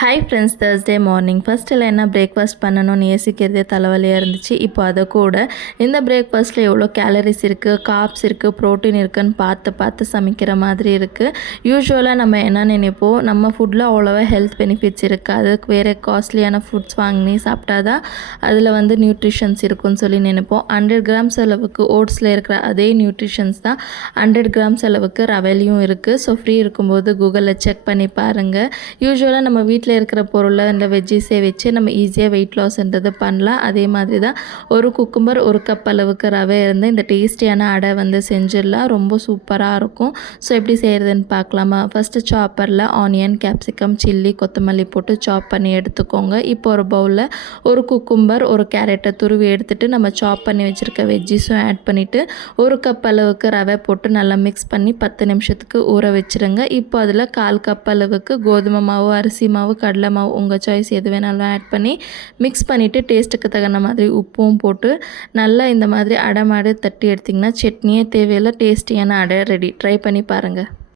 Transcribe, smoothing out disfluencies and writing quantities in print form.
Hi friends, Thursday morning ஃபஸ்ட்டில் என்ன breakfast பண்ணணும்னு யோசிக்கிறதே தலைவலியாக இருந்துச்சு. இப்போ அதை கூட இந்த பிரேக்ஃபாஸ்ட்டில் எவ்வளோ கேலரிஸ் இருக்குது, கார்ப்ஸ் இருக்குது, ப்ரோட்டீன் இருக்குதுன்னு பார்த்து சமைக்கிற மாதிரி இருக்குது. யூஸ்வலாக நம்ம என்ன நினைப்போம், நம்ம ஃபுட்டில் அவ்வளோவா ஹெல்த் பெனிஃபிட்ஸ் இருக்காது, வேறு காஸ்ட்லியான ஃபுட்ஸ் வாங்கி சாப்பிட்டா தான் அதில் வந்து நியூட்ரிஷன்ஸ் இருக்குன்னு சொல்லி நினைப்போம். 100 கிராம்ஸ் அளவுக்கு ஓட்ஸில் இருக்கிற அதே நியூட்ரிஷன்ஸ் தான் 100 கிராம்ஸ் அளவுக்கு ரவையிலையும் இருக்குது. ஸோ ஃப்ரீ இருக்கும்போது கூகுளில் செக் பண்ணி பாருங்கள். யூஸ்வலாக நம்ம வீட்டில் இருக்கிற பொருளை இந்த வெஜ்ஜீஸே வச்சு நம்ம ஈஸியாக வெயிட் லாஸ்ன்றது பண்ணலாம். அதே மாதிரி தான் ஒரு குக்கும்பர் 1 கப் அளவுக்கு ரவை இருந்து இந்த டேஸ்டியான அடை வந்து செஞ்சிடலாம். ரொம்ப சூப்பராக இருக்கும். ஸோ எப்படி செய்கிறதுன்னு பார்க்கலாமா? ஃபஸ்ட்டு சாப்பரில் ஆனியன், கேப்சிகம், சில்லி, கொத்தமல்லி போட்டு சாப் பண்ணி எடுத்துக்கோங்க. இப்போ ஒரு பவுலில் ஒரு குக்கும்பர், ஒரு கேரட்டை துருவி எடுத்துகிட்டு நம்ம சாப் பண்ணி வச்சுருக்க வெஜ்ஜீஸும் ஆட் பண்ணிவிட்டு 1 கப் அளவுக்கு ரவை போட்டு நல்லா மிக்ஸ் பண்ணி 10 நிமிஷத்துக்கு ஊற வச்சுருங்க. இப்போ அதில் 1/4 கப் அளவுக்கு கோதுமை மாவு, அரிசி மாவு, கடலை மாவு உங்கள் சாய்ஸ் எது வேணாலும் ஆட் பண்ணி மிக்ஸ் பண்ணிவிட்டு டேஸ்ட்டுக்கு தகுந்த மாதிரி உப்பும் போட்டு நல்லா இந்த மாதிரி அடை மாதிரி தட்டி எடுத்திங்கன்னா சட்னியே தேவையில்லை, டேஸ்டியான அடை ரெடி. ட்ரை பண்ணி பாருங்கள்.